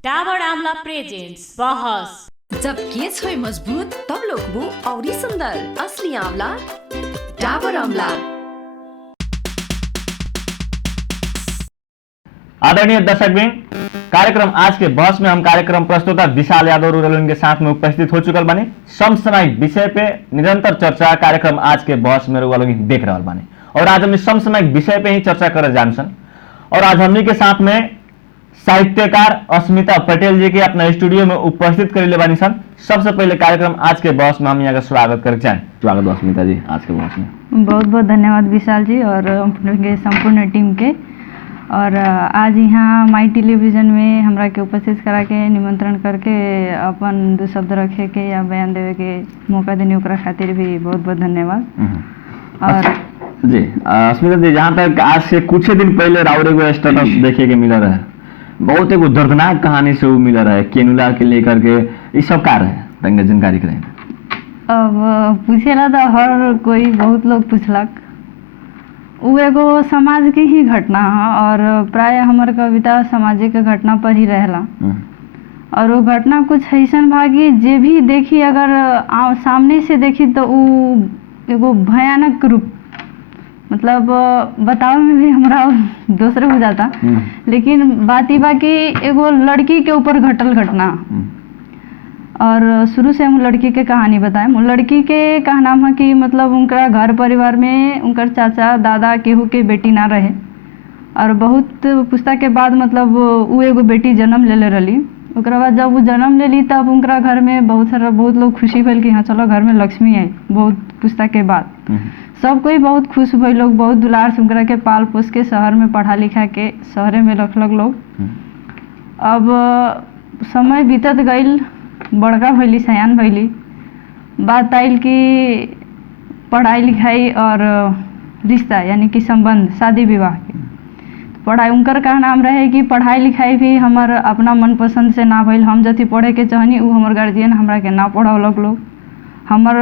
Dabur Amla presents बहस। जब केस होय मजबूत तब लोग औरी सुंदर असली आंवला डाबर आंवला। आदरणीय दर्शकवृंद, कार्यक्रम आज के बहस में हम कार्यक्रम प्रस्तुता विशाल यादव रूरल के साथ में उपस्थित हो चुकल बानी। समसामयिक विषय पे निरंतर चर्चा कार्यक्रम आज के बहस में लोग देख रहा बानी और आज हम समसामयिक विषय पे ही चर्चा कर जानसन। और आज हमनी के साथ में साहित्यकार अस्मिता पटेल जी के अपना स्टूडियो में उपस्थित कर ले बानी सन। सबसे पहले कार्यक्रम आज के बहस में हम यहाँ का स्वागत कर चाहें। स्वागत अस्मिता जी आज के बहस में। बहुत बहुत धन्यवाद विशाल जी और अपने संपूर्ण टीम के। और आज यहाँ माई टेलीविजन में हमरा के उपस्थित करा के निमंत्रण करके अपन दो शब्द रखे के या बयान देवे के मौका देने ओकरा खातिर भी बहुत बहुत धन्यवाद। और जी अस्मिता जी, जहाँ तक आज से कुछ दिन पहले राउरे को स्टेटस देखे के मिला रहे, बहुत एक दर्दनाक कहानी से वो मिला रहे केनुला के लेकर के, ये सब का रहे तंगे जानकारी करें। अब पूछेला तो हर कोई बहुत लोग पूछलक। वो एगो समाज की ही घटना है और प्राय हमार कविता सामाजिक घटना पर ही रहला। और वो घटना कुछ ऐसन भागी जे भी देखी, अगर सामने से देखी तो वो एगो भयानक रूप, मतलब बतावे में भी हमरा दूसरे हो जाता। लेकिन बात ही बाकी एगो लड़की के ऊपर घटल घटना। और शुरू से हम लड़की के कहानी बताएं। लड़की के कहना है कि मतलब उनका घर परिवार में उनकर चाचा दादा केहू के बेटी ना रहे और बहुत पुस्ता के बाद मतलब वो एगो बेटी जन्म ले रही। ओकरा बाद जब वो जन्म ले ली तब उनका घर में बहुत लोग खुशी भइल कि हाँ चलो घर में लक्ष्मी आई। बहुत पुस्ता के बाद सब कोई बहुत खुश भइल, लोग बहुत दुलार से उनकरा के पाल पोस के शहर में पढ़ा लिखा के शहरे में रखलक लोग। अब समय बीतत गईल, बड़का भइली, सयान भइली, बात आइल कि पढ़ाई लिखाई और रिश्ता यानी कि संबंध शादी विवाह के। पढ़ाई उनकर का नाम रहे कि पढ़ाई लिखाई भी हमार अपना मनपसंद से ना भइल। हम जति पढ़े के चाहनी उ हमर गार्जियन हमरा के ना पढ़ौलक लोग। हमर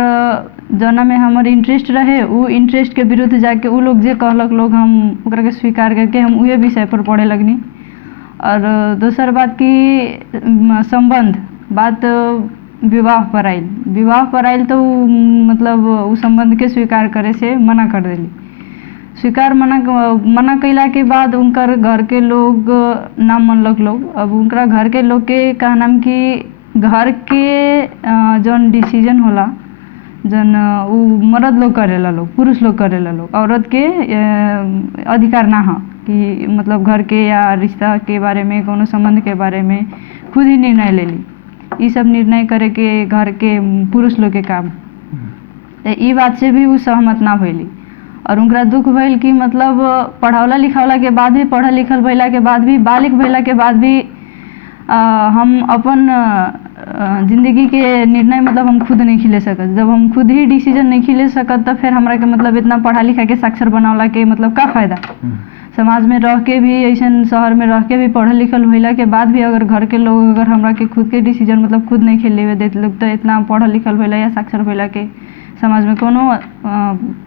जना में हमर इंटरेस्ट रहे उ इंटरेस्ट के विरुद्ध जाके उ लोग जे कहलक लोग हम ओकरा के स्वीकार करके हम उहे विषय पर पढ़े लगनी। और दोसर बात की संबंध बात विवाह पर आइल तो मतलब उ संबंध के स्वीकार करे से मना कर देली। मना कैला के बाद उनकर घर के लोग ना मनलक लोग। अब उनका घर के लोग के कहना कि घर के जौन डिसीजन होला जौन उ मर्द लोग करेला लोग, पुरुष लोग करेला लोग, औरत के अधिकार ना हो कि मतलब घर के या रिश्ता के बारे में कोनो संबंध के बारे में खुद ही निर्णय ले ली। ये सब निर्णय करे के घर के पुरुष लोग के काम। ये बात से भी वो सहमत ना भइली और उनका दुख भइल कि मतलब पढ़ौला लिखौला के बाद भी, पढ़ल लिखल भइला के बाद भी, बालिक भइला के बाद भी हम अपन जिंदगी के निर्णय मतलब हम खुद नहीं ले सकत। जब हम खुद ही डिसीजन नहीं ले सकत तो फिर हमरा के मतलब इतना पढ़ा लिखा के साक्षर बनावला के मतलब का फायदा। समाज में रह के भी, ऐसा शहर में रह के भी, पढ़ल लिखल भइला के बाद भी अगर घर के लोग अगर हमरा के खुद के डिसीजन मतलब खुद नहीं खेले देते लोग तो इतना पढ़ल लिखल भइला या साक्षर भइला के समाज में कोनो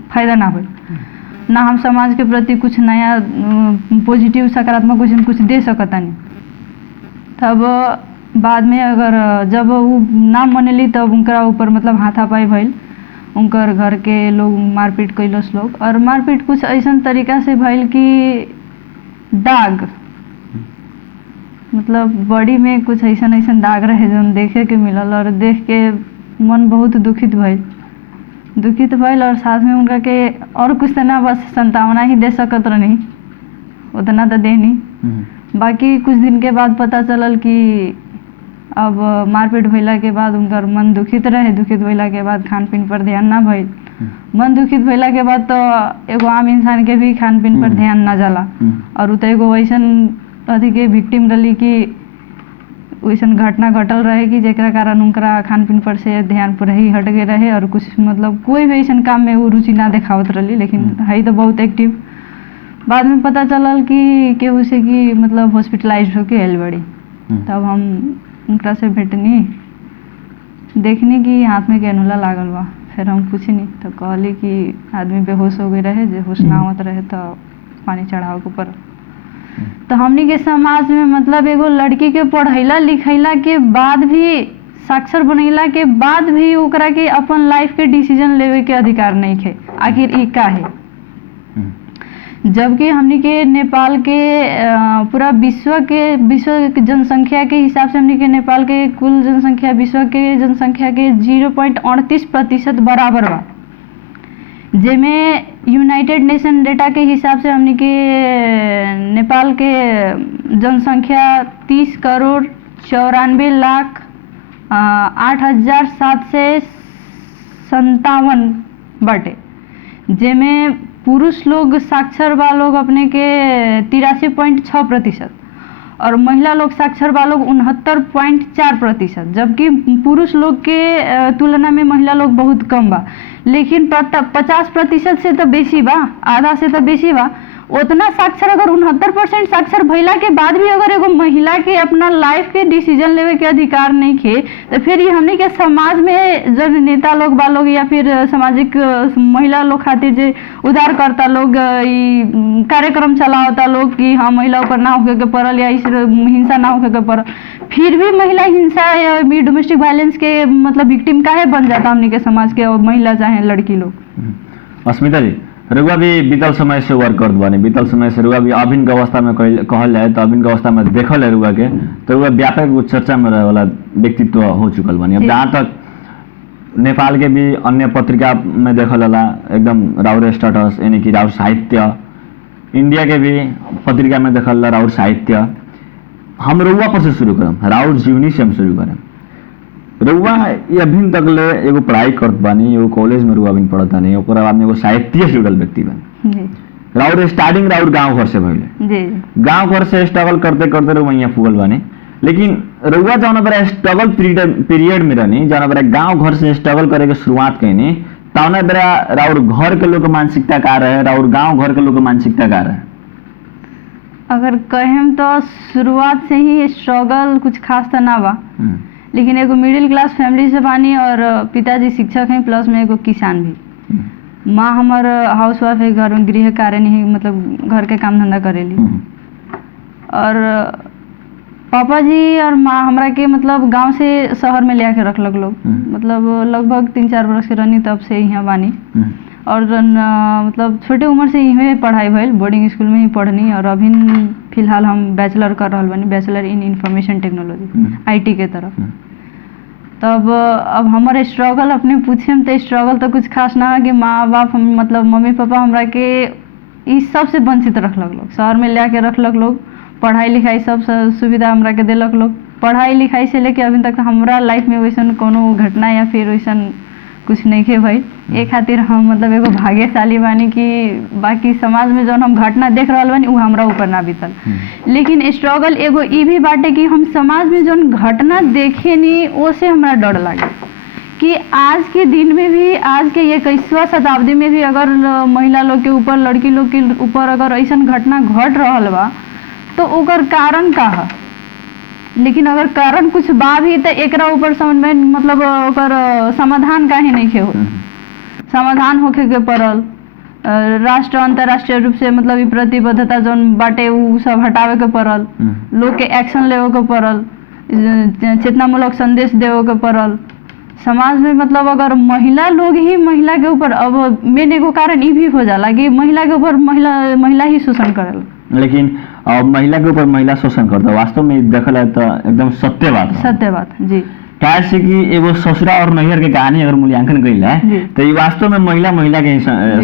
फायदा ना हो ना। हम समाज के प्रति कुछ नया पॉजिटिव सकारात्मक कुछ दे सकतानी। तब बाद में अगर जब वो ना मनली तब उनका ऊपर मतलब हाथापाई भइल। उनकर घर के लोग मारपीट कैलस लोग और मारपीट कुछ ऐसा तरीका से भइल कि दाग मतलब बॉडी में कुछ ऐसा दाग रहे जो देखे के मिलल और देख के मन बहुत दुखित भइल। और साथ में उनका के और कुछ तो ना, बस संतावना ही दे सकत रहनी, उतना तो देनी। बाकी कुछ दिन के बाद पता चलल कि अब मारपीट भइला के बाद उनकर मन दुखित रहे। दुखित भइला के बाद खान पीन पर ध्यान ना भइल। मन दुखित भइला के बाद तो एगो आम इंसान के भी खान पीन पर ध्यान ना जाला। और उ तो एगो वैसन अथी के विक्टिम रही कि वैसन घटना घटल रहे कि जेकरा कारण उनकरा खान पीन पर से ध्यान पूरा ही हट गए रहे और कुछ मतलब कोई भी ऐसा काम में वो रुचि ना दिखावत रही। लेकिन है तो बहुत एक्टिव। बाद में पता चलल कि केहू से कि मतलब हॉस्पिटलाइज होके आयल बड़ी। तब हम उनका से भेटनी, देखनी कि हाथ में कैनुला लागल बा। फिर हम पूछनी तो कहली कि आदमी बेहोश हो गए रहे, जे होश ना आवत रहे तो पानी चढ़ाव के ऊपर। तो हमनी के समाज में मतलब एगो लड़की के पढ़ैला लिखैला के बाद भी, साक्षर बनैला के बाद भी ओकरा के अपन लाइफ के डिसीजन लेवे के अधिकार नहीं है। आखिर ई का है? जबकि हमनी के नेपाल के पूरा विश्व के जनसंख्या के हिसाब से हमनी के नेपाल के कुल जनसंख्या विश्व के जनसंख्या के 0.38% बराबर बा, जेमें यूनाइटेड नेशन डेटा के हिसाब से हमनी के नेपाल के जनसंख्या 30 करोड़ 94 लाख 8,757 बाटे, जेमें पुरुष लोग साक्षर बा लोग अपने के 83.6% और महिला लोग साक्षर बा लोग 69.4%, जबकि पुरुष लोग के तुलना में महिला लोग बहुत कम बा। लेकिन 50% से तो बेसी बा, आधा से तो बेसी बा। उतना साक्षर अगर 69% साक्षर भइला के बाद भी अगर एगो महिला के अपना लाइफ के डिसीजन लेवे के अधिकार नहीं खे, तो फिर ये हमने के समाज में जो नेता लोग बा लोग या फिर सामाजिक महिला लोग खातिर जो उधारकर्ता लोग ई कार्यक्रम चलावता लोग कि हाँ महिला ऊपर ना होके के पड़ल या इस हिंसा ना होके के पड़ल, फिर भी महिला हिंसा या डोमेस्टिक वायलेंस के मतलब विक्टिम काहे बन जाता हमने के समाज के महिला चाहे लड़की लोग। अस्मिता जी, रुआ भी बीतल समय से वर्क करत बानी, बीतल समय से रुआ भी अभिन्न अवस्था में कहल जाए तो अभिन्न अवस्था में देखल है रुआ के, तो रुआ व्यापक चर्चा में रहे वाला व्यक्तित्व हो चुकल बानी। अब जहाँ तक नेपाल के भी अन्य पत्रिका में देखल होला एकदम राउर स्टेटस यानी कि राउर साहित्य, इंडिया के भी पत्रिका में देखल राउर साहित्य। हम रुआ पर से शुरू करम, राउर जीवनी से हम शुरू करम। रुआ ये अभिन तक ले एगो पढ़ाई करत बानी, एगो कॉलेज में रुआ अभिन पढ़ता नहीं, ओकरा बाद में एगो साहित्य से जुड़ल व्यक्ति बानी। राउर स्टार्टिंग राउर गांव घर से भइले, गांव घर से स्ट्रगल करते करते रुआ यहाँ फूगल बानी। लेकिन रुआ जौन बड़ा स्ट्रगल पीरियड में रहनी, जौन बड़ा गांव घर से स्ट्रगल करे के शुरुआत कैनी, तौने बड़ा राउर घर के लोग मानसिकता का रहे, राउर गांव घर के लोग मानसिकता का रहे? अगर कहें तो शुरुआत से ही स्ट्रगल कुछ खास तो ना बा, लेकिन एगो मिडिल क्लास फैमिली से बानी और पिताजी शिक्षक हैं प्लस में एगो किसान भी। माँ हमार हाउस वाइफ है, घर में गृह कार्य नहीं मतलब घर के काम धंधा करेली। और पापा जी और माँ हमरा के मतलब गांव से शहर में ले आके रखलक लोग, मतलब लगभग 3-4 बरस के रहनी तब से यहाँ बानी। और मतलब छोटे उम्र से यहीं पढ़ाई भइल, बोर्डिंग स्कूल में ही पढ़नी। और अभी फिलहाल हम बैचलर कर रहा बानी, bachelor in information technology IT के तरफ। तब अब हमारे स्ट्रगल अपने पूछे तो स्ट्रगल तो कुछ खास ना है कि माँ बाप हम मतलब मम्मी पापा हमरा के इस सब से वंचित रखलक लोग, शहर में ले आके रखलक लोग, पढ़ाई लिखाई सब सुविधा हमरा के देलक लोग। पढ़ाई लिखाई से लेके अभी तक हमरा लाइफ में वैसन कोनो घटना या फिर वैसन कुछ नहीं खे भाई। ए खातिर हम मतलब एगो भाग्यशाली बानी कि बाकी समाज में जौन हम घटना देख रहा बानी वो हमरा ऊपर ना बीतल। लेकिन स्ट्रगल एगो ई भी बाटे कि हम समाज में जौन घटना देखे नी ओसे हमरा डर लागे कि आज के दिन में भी, आज के 21वां शताब्दी में भी अगर महिला लोग के ऊपर, लड़की लोग के ऊपर अगर ऐसन घटना घट रहल बा तो ओकर कारण का है। लेकिन अगर कारण कुछ बा भी तो एकरा ऊपर समझ में मतलब ओकर समाधान काहे नहीं हो, समाधान होके के पड़ल। राष्ट्र अंतर्राष्ट्रीय रूप से मतलब ई प्रतिबद्धता जौन बाटे उ सब हटावे के पड़ल, लोग के एक्शन लेवे के पड़ल, चेतनामूलक संदेश देवे के पड़ल। समाज में मतलब अगर महिला लोग ही महिला के ऊपर, अब मेन एगो कारण ई भी हो जाला कि महिला के ऊपर महिला ही शोषण करेला। लेकिन महिला के ऊपर महिला शोषण करता, वास्तव में देखल है तो एकदम सत्य बात है। सत्य बात जी। क्या से कि एगो ससुरा और नैहर के कहानी अगर मूल्यांकन कइल है तो ये वास्तव में महिला के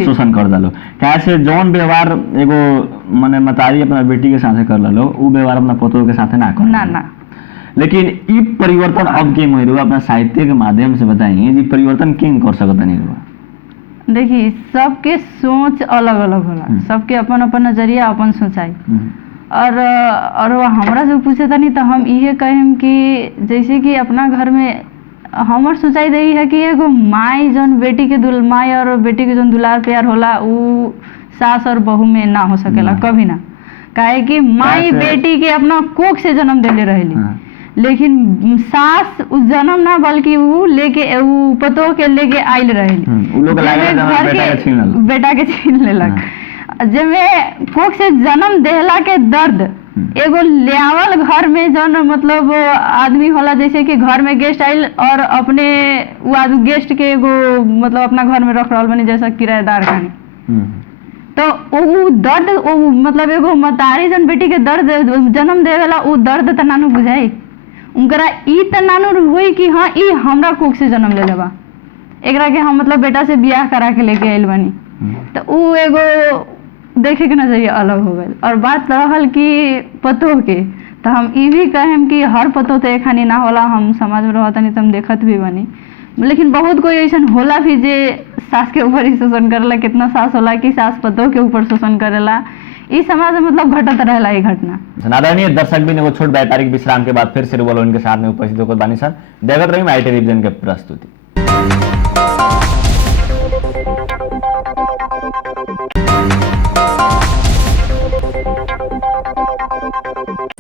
शोषण कर डालो। क्या से जौन व्यवहार एगो माने मतारी अपना बेटी के साथे कर लो उ व्यवहार अपना पतोह के साथे ना कर ना। लेकिन ई परिवर्तन अब के महिला अपना साहित्य के माध्यम से बताइए जी परिवर्तन क्यों कर सकता नहीं हुआ? देखिए सबके सोच अलग अलग होला, सबके अपन अपन नजरिया अपन सोचाई। और हमरा से पूछे नहीं तो हम ये कहें कि जैसे कि अपना घर में हमार सोचाई रही है कि एगो माई जौन बेटी के माई और बेटी के जौन दुलार प्यार होला उ सास और बहू में ना हो सकेला कभी ना। काहे कि माई बेटी के अपना कोख से जन्म देले रहेली, लेकिन सास उस जन्म ना बल्कि वो लेके वो पतोह के लेके आयल रहेली, बेटा के छीन लेलक। जब कोख से जन्म देहला के दर्द एगो लेआवल घर में जौन मतलब आदमी होला, जैसे कि घर में गेस्ट आइल और अपने वो आदमी गेस्ट के एगो मतलब अपना घर में रख रहल बनी जैसा किराएदार खानी, तो वो दर्द वो मतलब एगो मतारी जन बेटी के दर्द जन्म देवेला उ दर्द त नानू बुझाई, उनकरा ई त नानू हुई कि हाँ ई हमरा कुख से जन्म ले लेबा, एकरा के हम मतलब बेटा से बियाह करा के लेके आइल बनी, तो उ एगो देखे के नजरिया अलग हो गए। और बात रहल कि पतोह के, तो हम ई भी कहें कि हर पतोह तो एखानी ना होला, हम समाज में रहतनी तो हम देखत भी बनी, लेकिन बहुत कोई ऐसा होला भी जे सास के ऊपर ही शोषण करेला, कितना सास होला कि सास पतोह के ऊपर शोषण करेला, ई समाज में मतलब घटत रहेला ये घटना। आदरणीय दर्शक भी एगो छोट व्यापारिक विश्राम के बाद फिर से बोलो इनके साथ में उपस्थित होकर बानी सर देखत रही आई टेलीविजन के प्रस्तुति।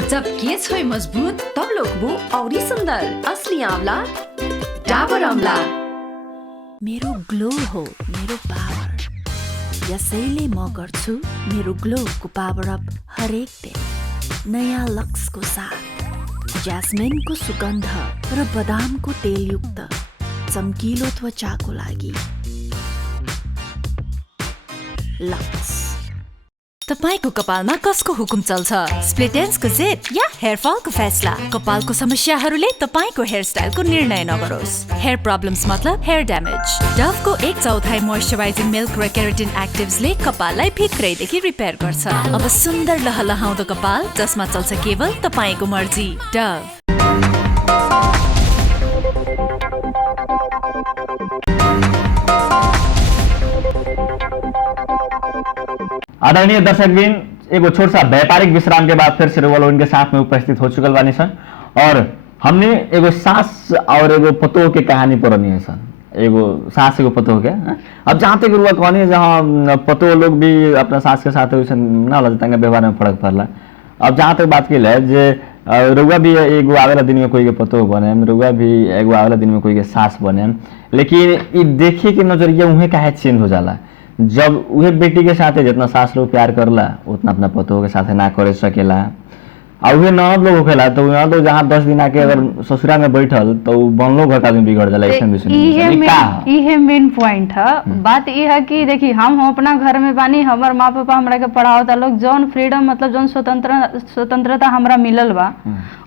जब केस होय मजबूत तब लोकबु औरी सुन्दर असली आंवला डाबर आंवला। मेरो ग्लो हो मेरो पावर, यसैले म गर्छु मेरो ग्लोको पावर अप हरेक दिन नयाँ लक्सको साथ, ज्यास्मिनको सुगन्ध र बदामको तेलयुक्त चम्किलो त्वचाको लागि लक्स। तपाईको कपालमा कसको हुकुम चल्छ? स्प्लिटेन्सको जिद या हेयरफलको फैसला? कपालको समस्याहरूले तपाईको हेयरस्टाइलको निर्णय नगरोस्। हेयर प्रब्लम्स मतलब हेयर ड्यामेज। डभको 1/4 मोइस्चराइजिङ मिल्क र केराटिन एक्टिभ्सले कपाललाई भित्रैदेखि रिपेयर गर्छ। अब सुन्दर लहलहाउँदो कपाल जसमा चल्छ केवल तपाईको मर्जी। डभ। आदरणीय दर्शकबिन एगो छोट सा व्यापारिक विश्राम के बाद फिर से रोवलो इनके साथ में उपस्थित हो चुकल बानी सन, और हमने एगो सास और एगो पतोह के कहानी पढ़नी है सन, एगो सास एगो पतोह के। अब जहाँ तक रुआ कहानी है जहाँ पतोह लोग भी अपना सास के साथ ना लजता व्यवहार में फर्क पड़ला। अब जहाँ तक बात की है जे रुआ भी एगो आवेला दिन में कोई के पतोह बने, रुआ भी एगो आवेला दिन में कोई के सास बने, लेकिन ये देखे के नजरिया उहे काहे चेंज हो जाला जब उहे बेटी के साथे जितना सास लोग प्यार करला उतना अपना पतोह के साथे ना करे सकेला। और उहे ननद लोग होखेला तो ननद लोग जहाँ 10 दिन आके अगर ससुरा में बैठल तो बनलो घर का आदमी बिगड़ जाला। इहे मेन पॉइंट है। बात ये है कि देखी हम अपना घर में बानी, हमार माँ पापा हमरा के पढ़ावता लोग, जौन फ्रीडम मतलब जौन स्वतंत्रता हमरा मिलल बा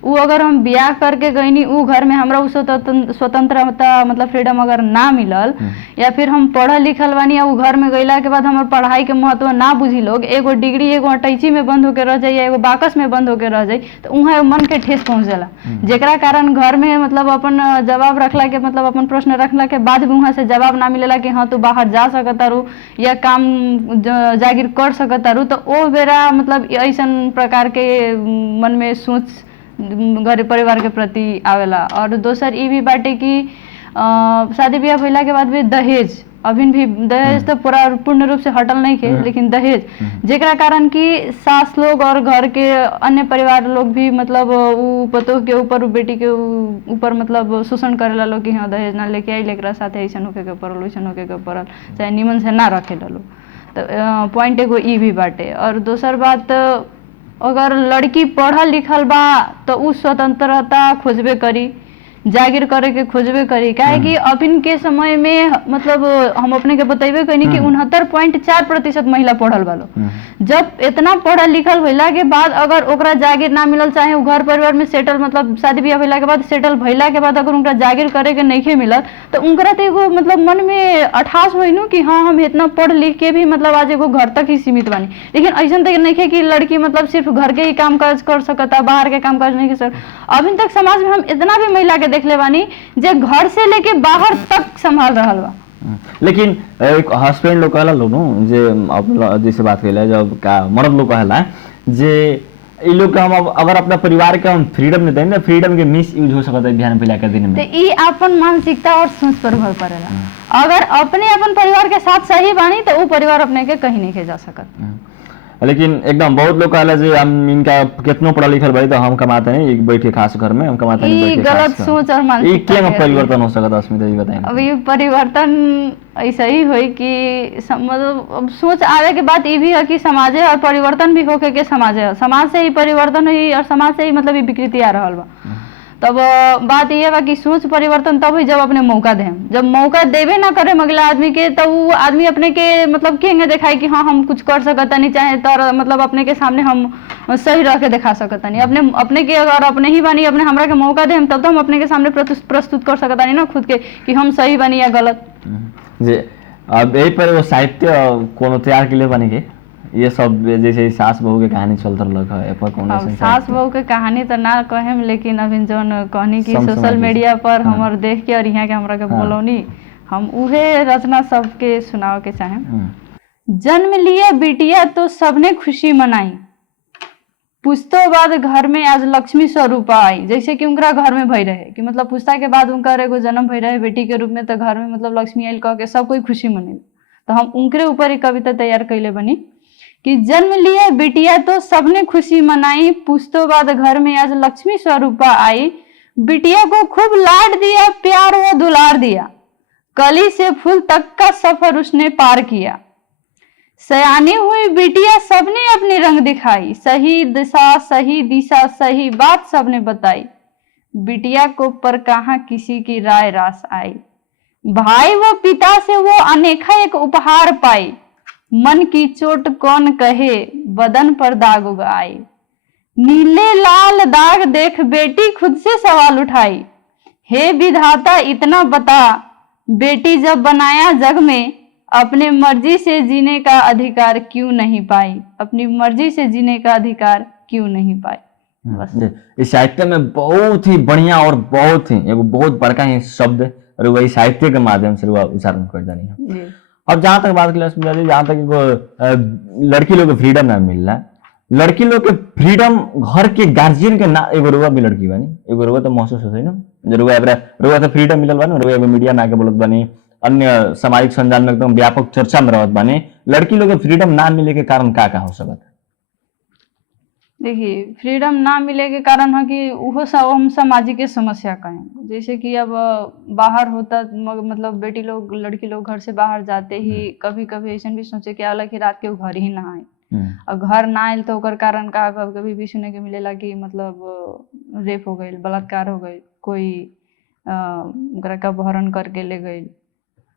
उ अगर हम ब्याह करके गईनी उ घर में हमरा स्वतंत्रता मतलब फ्रीडम अगर ना मिलल, या फिर हम पढ़ल लिखल बानी उ घर में गईला के बाद हमर पढ़ाई के महत्व ना बुझी लोग, एगो डिग्री एगो अटैची में बंद होके रह जाए या एगो बाकस में बंद होके रह जाए, तो उहाँ मन के ठेस पहुंच जाला, जेकरा कारण घर में मतलब अपन जवाब रखला के मतलब अपन प्रश्न रखला के बाद भी वहाँ से जवाब ना मिलेला कि हाँ तू बाहर जा सकतारू या काम जागिर कर सकतारू, तो ओ बेरा मतलब ऐसन प्रकार के मन में सोच घर परिवार के प्रति आवेला। और दोसर ई भी बाटे कि शादी ब्याह भइला के बाद भी दहेज, अभी भी दहेज तो पूरा पूर्ण रूप से हटल नहीं है, लेकिन दहेज जेकरा कारण कि सास लोग और घर के अन्य परिवार लोग भी मतलब उ पतोह के ऊपर बेटी के ऊपर मतलब शोषण करेला लोग कि हाँ दहेज ना लेके आई, लेकरा साथे ऐसन होके के पड़ल वैसन होके के पड़ल, चाहे निमन से ना रखे लोग। तो पॉइंट एगो ई भी बाटे। और दोसर बात, अगर लड़की पढ़ल लिखल बा तो उ स्वतंत्रता खोजबे करी, जागिर करे के खोजबे करी, काहे कि अभिन के समय में मतलब हम अपने के बतेबे कनी कि 69.4% महिला पढ़ल बालो। जब इतना पढ़ल लिखल भइला के बाद अगर ओकरा जागिर ना मिलल, चाहे वो घर परिवार में सेटल मतलब शादी ब्याह भइला के बाद सेटल भइला के बाद अगर उनका जागिर करे के नहीं मिलल, तो उनकरा तो एगो मतलब मन में अठास होइनु कि हाँ हम इतना पढ़ लिख के भी मतलब आज एगो घर तक ही सीमित बानी। लेकिन ऐसा तक नहीं कि लड़की मतलब सिर्फ घर के ही काम काज कर सकता, बाहर के काम काज नहीं कर सकता। अभी तक समाज में हम इतना भी महिला के देखले बानी जे घर से लेके बाहर तक संभाल रहल बा। लेकिन एक हस्बैंड लोग कहला लोग जे अब जैसे बात कइला जब का मर्द लोग कहला जे ई लोग का हम अगर अपना परिवार के हम फ्रीडम नहीं देंगे, फ्रीडम के मिस यूज हो सकता है बिहान पहले के दिन में, तो ई अपन मानसिकता और सोच पर भर पड़ेला। अगर अपने अपन परिवार के साथ सही बानी तो वो परिवार अपने के कहीं नहीं के जा सकत। लेकिन एकदम बहुत लोग कहला जे हम इनका कितनो पढ़ा लिखल भाई तो हम कमाते नहीं एक बैठे खास घर में हम कमाते नहीं ये बैठे गलत खास सोच और ये मानसिकता क्या के परिवर्तन हो सकता है अस्मिता जी बताएं। अब ये परिवर्तन ऐसा ही होई कि मतलब अब सोच आवे के बाद ये भी है कि समाजे और परिवर्तन भी होके के समाजे है, समाज से ही परिवर्तन हुई और समाज से ही मतलब ये विकृति आ रहल बा। तब बात ये बा कि सोच परिवर्तन तब हुई जब अपने मौका दें, जब मौका देवे ना करे अगला आदमी के तब वो आदमी अपने के मतलब केंगे दिखाई कि हाँ हम कुछ कर सकता नहीं, चाहे तो मतलब अपने के सामने हम सही रह के दिखा सकता नहीं। अपने के अगर अपने ही बानी अपने हमरा के मौका दें तब तो हम अपने के सामने प्रस्तुत कर सकता नहीं ना खुद के कि हम सही बानी या गलत। जी अब यही पर वो साहित्य कोनो तैयार के लिए बनेंगे ये सब जैसे सास बहू के कहानी चलता लगा है पर कौन अब सास बहू के कहानी तो ना कहेम, लेकिन अभी जौन कहनी कि सोशल मीडिया पर हमर देख के और यहाँ के हमरा के बोलौनी हम उहे रचना सबके सुनाव के चाहे। जन्म लिया बिटिया तो सबने खुशी मनाई, पुश्तों बाद घर में आज लक्ष्मी स्वरूपा आई। जैसे कि उनका घर में भई रहे कि मतलब पुश्ता के बाद उनका एगो जन्म भई रहे बेटी के रूप में, तो घर में मतलब लक्ष्मी आयल कह के सब कोई खुशी मने। तो हम उनके ऊपर एक कविता तैयार कैले बनी कि जन्म लिया बिटिया तो सबने खुशी मनाई, पुश्तों बाद घर में आज लक्ष्मी स्वरूपा आई। बिटिया को खूब लाड दिया, प्यार व दुलार दिया, कली से फूल तक का सफर उसने पार किया। सयानी हुई बिटिया सबने अपने रंग दिखाई, सही दिशा सही बात सबने बताई। बिटिया को पर कहाँ किसी की राय रास आई, भाई व पिता से वो अनेखा एक उपहार पाई। मन की चोट कौन कहे बदन पर दाग उगाई, नीले लाल दाग देख बेटी खुद से सवाल उठाई। हे विधाता इतना बता, बेटी जब बनाया जग में अपने मर्जी से जीने का अधिकार क्यों नहीं पाई, अपनी मर्जी से जीने का अधिकार क्यों नहीं पाई। बस इस साहित्य में बहुत ही बढ़िया और बहुत ही एगो बहुत बड़का ही शब्द और वही साहित्य के माध्यम से उच्चारण कर देनी है। अब जहाँ तक बात करें जहाँ तक लड़की लोग के फ्रीडम ना मिल रहा है, लड़की लोग के फ्रीडम घर के गार्जियन के ना एगो रुआ भी लड़की बनी एगो रुआ तो महसूस होता है ना रुआ तो फ्रीडम मिलल बा रुआ एगो मीडिया में आके बोलत बनी, अन्य सामाजिक संजाल में एकदम व्यापक चर्चा में रहत बानी। लड़की लोग के फ्रीडम ना मिले के कारण का हो सकता है? देखिए फ्रीडम ना मिले के कारण है कि वो सब हम सामाजिक समस्या कहें। जैसे कि अब बाहर होता मतलब बेटी लोग लड़की लोग घर से बाहर जाते ही कभी कभी ऐसा भी सोचे कि आला कि रात के घर ही ना आए, और घर ना आयल तो ओकर कारण का कभी कभी भी सुने के मिलेला कि मतलब रेप हो गई, बलात्कार हो गई, कोई ओकरा का अपहरण करके ले गई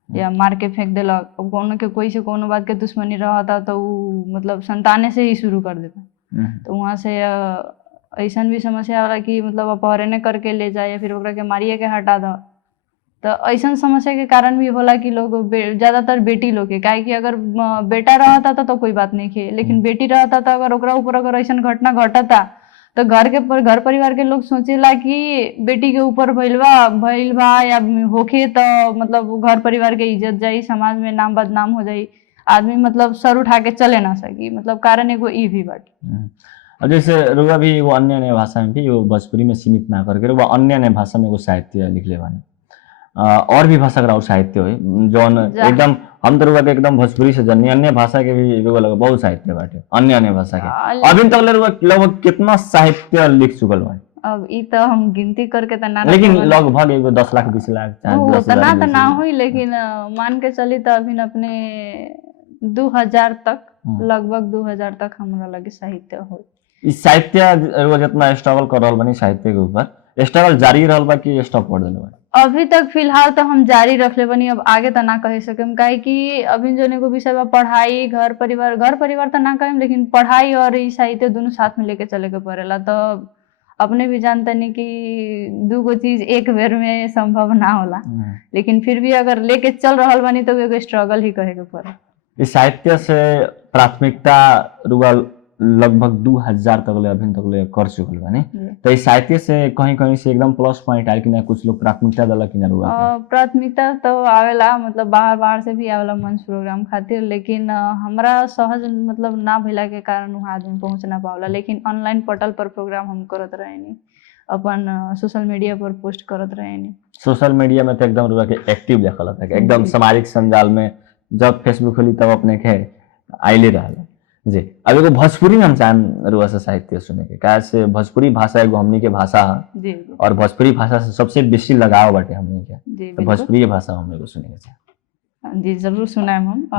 या मार के फेंक दिलक। अब कोनो के कोई से कोनो बात के दुश्मनी रहता तो वो मतलब संताने से ही शुरू कर देता। तो वहाँ से ऐसा भी समस्या होला कि मतलब अपहरण करके ले जाए या फिर ओकरा के मारिए के हटा दो। तो ऐसा समस्या के कारण भी होला कि लोग ज्यादातर बेटी लोग के काहे कि अगर बेटा रहता था तो कोई बात नहीं खे, लेकिन बेटी रहता था अगर ओकरा ऊपर अगर ऐसा घटना घटता तो घर परिवार के लोग सोचेला कि बेटी के ऊपर भइल बा या होखे तो मतलब घर परिवार के इज्जत जाई, समाज में नाम बदनाम हो जाई, आदमी मतलब सर उठा के चले ना सकी। मतलब कारण एगो ई भी बाटे। और जैसे रुआ भी वो अन्य भाषा में भी वो भोजपुरी में सीमित ना करके वो अन्य भाषा में वो साहित्य लिख ले बानी, और भी भाषा का साहित्य हो जौन एकदम हम तो रुआ के एकदम भोजपुरी से जन्नी अन्य भाषा के भी बहुत साहित्य बाटे अन्य भाषा के। अभी तक लगभग कितना साहित्य लिख चुकल बा? अब ई तो हम गिनती करके तो ना, लेकिन लगभग एगो 10 लाख 20 लाख उतना तो ना हुई, लेकिन मान के चली तो अभी अपने 2000 तक लगभग 2000 तक हमरा लगे साहित्य हो। इस साहित्य जितना स्ट्रगल कर रहल बानी साहित्य के ऊपर स्ट्रगल जारी रहल बा कि स्टॉप कर देले बा? अभी तक फिलहाल तो हम जारी रख ले बनी, अब आगे तो ना कह सके काहे कि अभी जो एगो विषय बा पढ़ाई घर परिवार तो ना कहें, लेकिन पढ़ाई और ई साहित्य दोनों साथ में लेके चले के पड़ेला। तो अपने भी जानते नहीं कि दूगो चीज एक बेर में संभव ना होला, लेकिन फिर भी अगर लेके चल रहल बानी तो एगो स्ट्रगल ही कहे के पड़े। इस साहित्य से प्राथमिकता रुआ लगभग 2000 तक ले अभी तक ले कर चुकल बानी, तो इस साहित्य से कहीं से एकदम प्लस पॉइंट आयल कि ना कुछ लोग प्राथमिकता दिला कि ना रुआ? प्राथमिकता तो आवेला मतलब बाहर से भी आवेला मंच प्रोग्राम खातिर, लेकिन हमरा सहज मतलब ना भेला के कारण वहाँ आदमी पहुँच ना पावला। लेकिन ऑनलाइन पोर्टल पर प्रोग्राम हम करत रहेनी, अपन सोशल मीडिया पर पोस्ट करत रहेनी। सोशल मीडिया में तो एकदम रुआ के एक्टिव देखल था एकदम सामाजिक संजाल में, जब फेसबुक खोली तब अपने के आइले रहल। जी। अब एगो भोजपुरी में हम चाहेम रुआ से साहित्य सुने के, काहे से भोजपुरी भाषा एगो हमनी के भाषा है जी और भोजपुरी भाषा से सबसे बेसी लगाव बाटे हमनी के, जी तो बिल्कुल। भोजपुरी भाषा हमनी को सुने के चाहे। जी जरूर सुनाएम हम।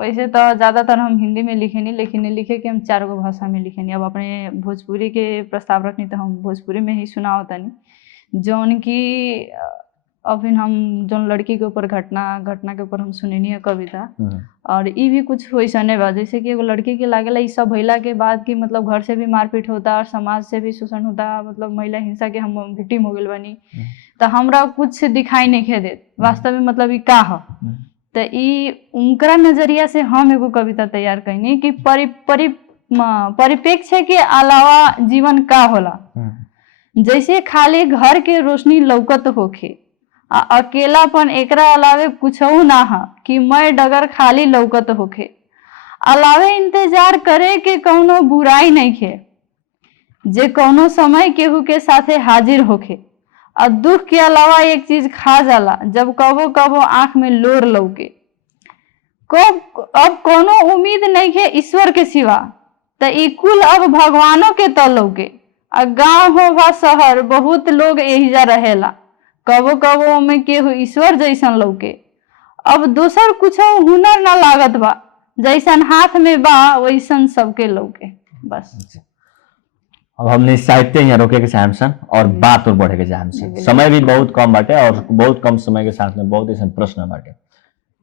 वैसे तो ज़्यादातर हम हिंदी में लिखेनी, लेकिन लिखे के हम 4 गो भाषा में लिखेनी। अब अपने भोजपुरी के प्रस्ताव रखनी तो हम भोजपुरी में ही सुनाओ तनी, जौन की अभी हम जौन लड़की के ऊपर घटना के ऊपर हम सुनेनी है कविता। और ई भी कुछ वैसने बा, जैसे कि एगो लड़की के लागेला ई सब भइला के बाद कि मतलब घर से भी मारपीट होता और समाज से भी शोषण होता, मतलब महिला हिंसा के हम विक्टिम हो गइल बानी। तो हमरा कुछ दिखाई नहीं खे देत वास्तव में मतलब ई का ह। तो ई उनकरा नजरिया से हम एगो कविता तैयार कैनी कि परिप्रेक्ष्य के अलावा जीवन का होला। जैसे खाली घर के रोशनी लौकत होखे, अकेलापन एकरा अलावे कुछऊ ना हा कि मैं डगर खाली लौकत होखे। अलावे इंतजार करे के कौनो बुराई नहीं खे, जे कौनो समय केहू के साथे हाजिर होखे। और दुख के अलावा एक चीज खा जाला, जब कबो कबो आंख में लोर लौके। अब कोनो उम्मीद नहीं है ईश्वर के सिवा, त ई कुल अब भगवानों के त लौके। आ गाँव हो वा शहर बहुत लोग एहिजा रहेला, कबो कबो में केहू ईश्वर जैसन लौके। अब दोसर कुछ हुनर ना लागत बा, जैसन हाथ में बा वैसन सबके लौके। बस अब हमने साहित्य यहाँ रोके के चाहम सन और बात और बढ़े के चाहम सन। समय भी बहुत कम बाटे और बहुत कम समय के साथ में बहुत ऐसा प्रश्न बाटे।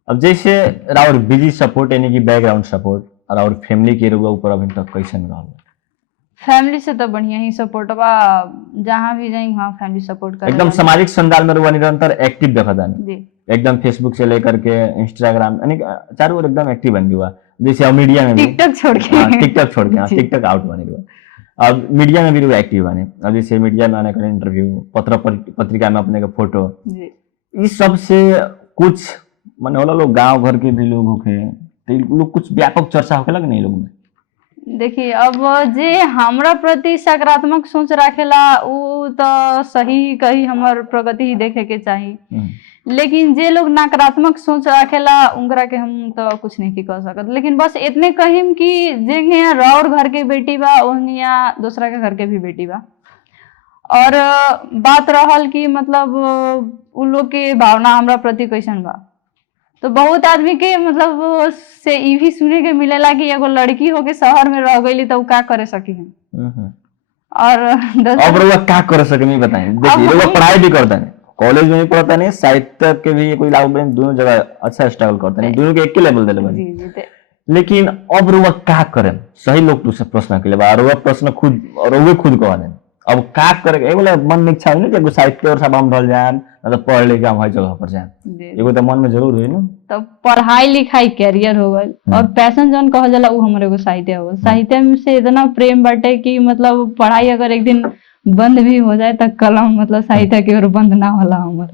अब जैसे राउर बिजी सपोर्ट यानी कि बैकग्राउंड सपोर्ट और राउर फैमिली के ऊपर अभी तक कैसन रहल? फैमिली से तो बढ़िया ही सपोर्ट बा, जहाँ भी जाई वहाँ फैमिली सपोर्ट करे। एकदम सामाजिक संजाल में रुआ निरंतर एक्टिव देखा जानी जी, एकदम फेसबुक से लेकर के इंस्टाग्राम यानी चारों ओर एकदम एक्टिव बन गया। जैसे अब मीडिया में भी टिकटॉक छोड़ के टिकटॉक छोड़ के टिकटॉक आउट बने हुआ। अब मीडिया में भी एक्टिव बने, अब जैसे मीडिया में आने का इंटरव्यू, पत्रिका में अपने का फोटो, इस सब से कुछ माने वाला लोग गांव घर के भी लोग होके तो लोग कुछ व्यापक चर्चा होके लगे नहीं लोग में। देखिए अब जे हमरा प्रति सकारात्मक सोच रखेला उ तो सही कही हमार प्रगति ही देखे के चाहिए, लेकिन जे लोग नकारात्मक सोच रखेला उनकरा के हम तो कुछ नहीं कह सकत। लेकिन बस इतने कहिम कि जे राउर घर के बेटी बा ओहनिया दूसरा के घर के भी बेटी बा। और बात रहल कि मतलब उ लोग के भावना हमरा प्रति कैसन बा, तो बहुत आदमी के मतलब से ई भी सुने के मिलेला कि एगो लड़की होके शहर में रह गईली तो का करे सकी हम। और अब रुआ का करे सके नहीं बताएं। देखिए रुआ पढ़ाई भी करता है, कॉलेज में भी पढ़ता नहीं, साहित्य के भी कोई लागू बहन दोनों जगह अच्छा स्ट्रगल करता नहीं, दोनों के एक के लेवल दे बने। लेकिन अब रुआ का करे, सही लोग तुझसे प्रश्न के लिए रुआ प्रश्न खुद खुद कहा दें अब का करे। बोले मन में इच्छा हुई ना साहित्य और सब हम ढल जाए ना तो पढ़ लेके हम हर जगह पर जाए, एगो तो मन में जरूर हुई ना। तो पढ़ाई लिखाई कैरियर हो गई और पैशन जौन कहल जाला उ हमरे को साहित्य हो गई। साहित्य में से इतना प्रेम बाटे कि मतलब पढ़ाई अगर एक दिन बंद भी हो जाए तो कलम मतलब साहित्य की ओर बंद ना होला हमर।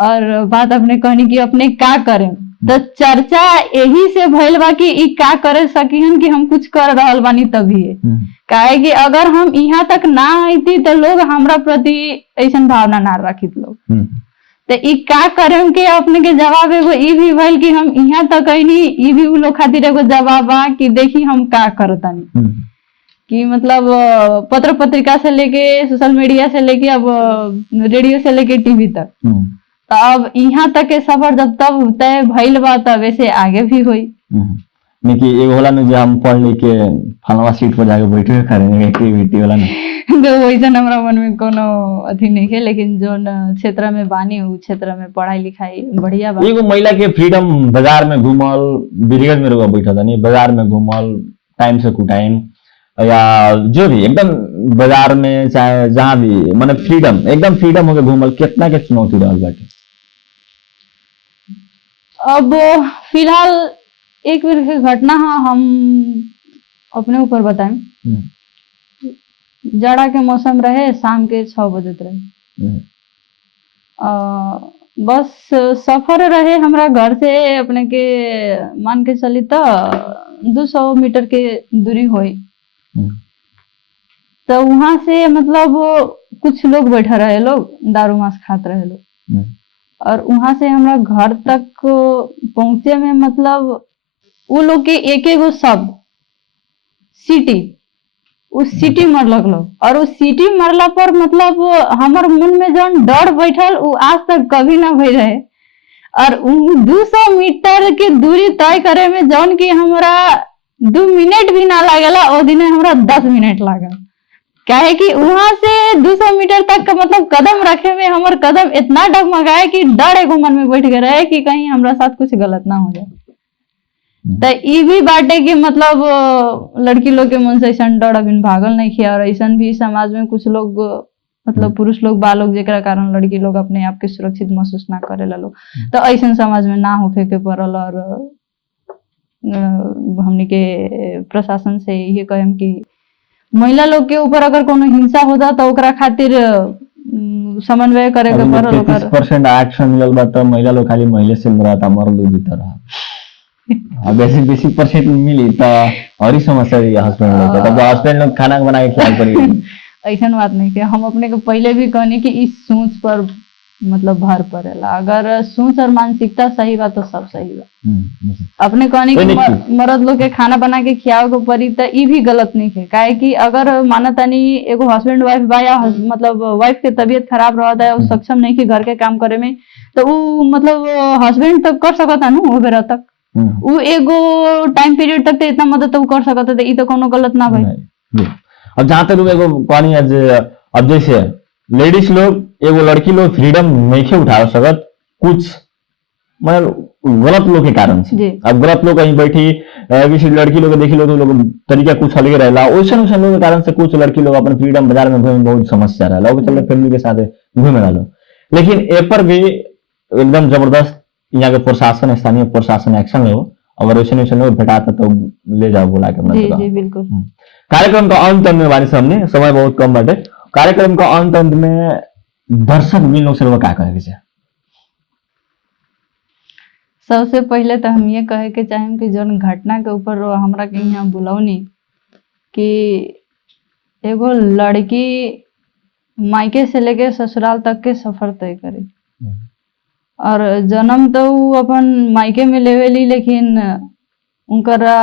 और बात अपने कहनी कि अपने का करें, तो चर्चा यही से भइल बा कि ई का करे सकीहन कि हम कुछ कर रहल बानी तभी। काहे कि अगर हम यहाँ तक ना आईती तो लोग हमरा प्रति ऐसन भावना ना रखित लोग। तो ई का करें के अपने के जवाब एगो ई भी भइल कि हम यहाँ तक आईनी, ई भी उ लोग खातिर एगो जवाब बा कि देखी हम का करतानी। कि मतलब पत्र पत्रिका से लेके सोशल मीडिया से लेके अब रेडियो से लेके टीवी तक, तो अब यहाँ तक के सफर जब तब तय भइल बा तब ऐसे आगे भी हुई। कि एगो होला ना जो हम पढ़ लेके फलवा सीट पर जाके बैठे खड़े एक्टिविटी होला ना तो वैसन हमरा मन में कोनो अथी नहीं है, लेकिन जो क्षेत्र में बानी उ क्षेत्र में पढ़ाई लिखाई बढ़िया बा। एगो महिला के फ्रीडम बाजार में घूमल, बिरगज में रुआ बैठा था नहीं, बाजार में घूमल टाइम से कुटाइम या जो भी एकदम बाजार में चाहे जहाँ भी माने फ्रीडम एकदम फ्रीडम होके घूमल, कितना के चुनौती रहल बाटे। अब फिलहाल एक बार के घटना हम अपने ऊपर बताएं। जाड़ा के मौसम रहे, शाम के 6 बजे रहे, बस सफर रहे हमरा घर से अपने के मान के चली तो 200 मीटर के दूरी हुई। तो वहां से मतलब कुछ लोग बैठा रहे, लोग दारू मांस खाते रहे लोग। और वहां से हमरा घर तक पहुंचे में मतलब वो लोग के एक एगो शब्द सीटी, उस सीटी मरलक लोग, और उस सीटी मरला पर मतलब हमार मन में जौन डर बैठल वो आज तक कभी ना भई रहे। और 200 मीटर की दूरी तय करे में जौन की हमरा 2 मिनट भी ना लागेला, ओ दिन हमरा 10 मिनट लागल। काहे कि वहां से 200 मीटर तक का मतलब कदम रखे में हमर कदम इतना डगमगाए कि डर एगो मन में बैठ गए रहे कि कहीं हमरा साथ कुछ गलत ना हो जाए। तो ई भी बाटे कि मतलब लड़की लोग के मन से ऐसा डर अभी भागल नहीं किया, और ऐसा भी समाज में कुछ लोग मतलब पुरुष लोग बा लोग जेकरा कारण लड़की लोग अपने आप के सुरक्षित महसूस ना करेला लोग, तो ऐसा समाज में ना होके के पड़ल। और हमनी के प्रशासन से ये कहेम कि महिला लोग के ऊपर अगर कोनो हिंसा हो जा तो ओकरा खातिर समन्वय करे के पड़ल। 33% एक्शन मिलल बा त महिला लोग खाली महिला से मरता मरल भी तरह। अब बेसी परसेंट मिली त और ही समस्या है हस्बैंड लोग के, तब हस्बैंड लोग खाना बना के खिलाए पड़ी। ऐसा बात नहीं कि हम अपने को पहले भी कहने कि इस सोच पर मतलब भर पड़ेला। अगर सोच और मानसिकता सही बा तो सब सही बा। अपने कहने कि मर्द लोग के खाना बना के खियाओ को पड़ी तो ई भी गलत नहीं है। काहे कि अगर मानतानी एगो हस्बैंड वाइफ बा या मतलब वाइफ के तबीयत खराब रहता है, वो सक्षम नहीं कि घर के काम करे में, तो वो मतलब हस्बैंड तक कर सकता ना वो बेरा तक, वो एगो टाइम पीरियड तक इतना मदद तो कर सकता था, ई तो कोनो गलत ना भाई। अब जहाँ तक एगो कहानी अब जैसे लेडीज लोग एगो लड़की लोग फ्रीडम नहीं उठा सकत कुछ मतलब गलत लोग के कारण से। अब गलत लोग कहीं बैठी किसी लड़की लोग देखी लो तो लोग तरीका कुछ अलग रहेला, वैसा लोग के कारण से कुछ लड़की लोग अपन फ्रीडम बाजार में घूमे में बहुत समस्या रहेला, चल फैमिली के साथ घूमे रहा। लेकिन ए पर भी एकदम जबरदस्त यहाँ के प्रशासन स्थानीय प्रशासन एक्शन लो, अगर वैसे लोग भेटाता तो ले जाओ बोला के। जी बिल्कुल। कार्यक्रम का अंत में बारिश हमने समय बहुत कम बाटे, कार्यक्रम का अंत में दर्शक भी लोग से क्या कहे चाहिए? सबसे पहले तो हम ये कहे के चाहें कि जौन घटना के ऊपर हमरा के यहाँ बुलौनी कि एगो लड़की मायके से लेके ससुराल तक के सफर तय करे, और जन्म तो वो अपन मायके में लेवेली, लेकिन उनकरा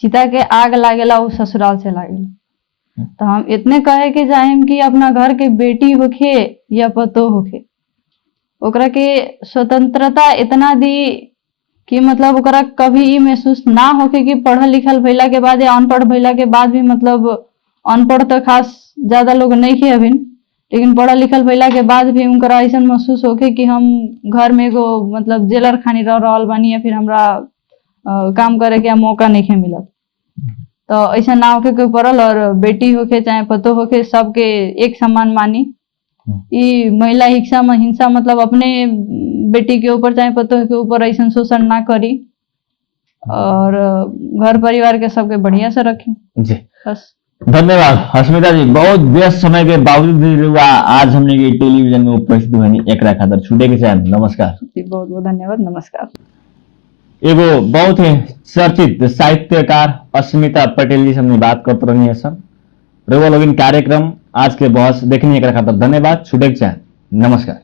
चिता के आग लागेला वो ससुराल से लागेला। तो हम इतने कहे के चाहेम कि अपना घर के बेटी होखे या पतो होखे, ओकरा के स्वतंत्रता इतना दी कि मतलब ओकरा कभी ई महसूस ना होके कि पढ़ल लिखल भइला के बाद या अनपढ़ भइला के बाद भी, मतलब अनपढ़ तो खास ज्यादा लोग नहीं थे अभी, लेकिन पढ़ल लिखल भइला के बाद भी उनकरा ऐसा महसूस होके कि हम घर में एगो मतलब जेलर खानी रह रहल बानी, या फिर हमरा काम करे के मौका नहीं मिलत। तो ऐसा ना होके के पड़ल, और बेटी होके चाहे पतो होके सबके एक समान मानी। ई महिला हिंसा मतलब अपने बेटी के ऊपर चाहे पतो के ऊपर ऐसा शोषण ना करी, और घर परिवार के सबके बढ़िया से रखें जी। बस धन्यवाद हस्मिता जी, बहुत व्यस्त समय के बावजूद भी आज हमने के टेलीविजन में उपस्थित बनी एक खातर छूटे के चाहे नमस्कार जी, बहुत बहुत धन्यवाद, नमस्कार। एगो बहुत ही चर्चित साहित्यकार अस्मिता पटेल जी से हमने बात करते रही है सर। रेवा लोगिन कार्यक्रम आज के बहस देखने एक खातर धन्यवाद, छूटे के चाहे नमस्कार।